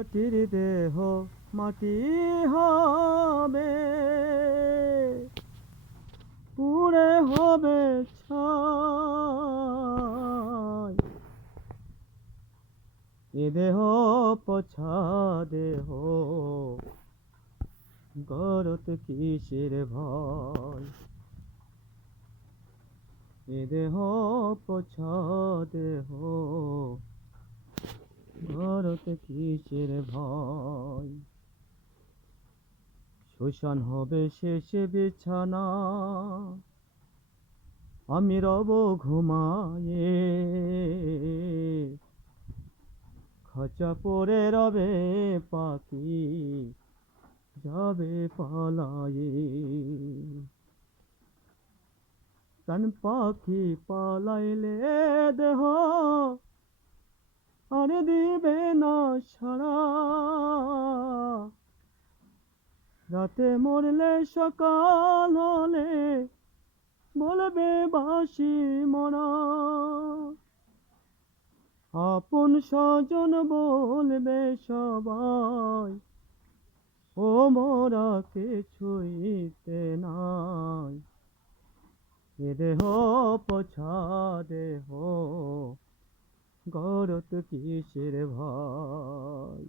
মাটির দেহ, মাটি হবে। পুড়ে হবে এ দেহ পছা দেহ, গরত কিসের ভয়? এ দেহ পছা দেহ গরত কিসের ভয়? শোষণ হবে শেষে বিছানা। আমি রব ঘুমায়ে। খাঁচা পড়ে রবে পাখি, যাবে পালায়ে। প্রাণ পাখি পালাইলে দেহ সারা রাতে মরলে সকাল হলে বলবে বাসি মরা। আপন স্বজন বলবে সবাই, ও মোরা কিছুইতে নাই। এ দেহ পছা দেহ গরত কিসের ভাই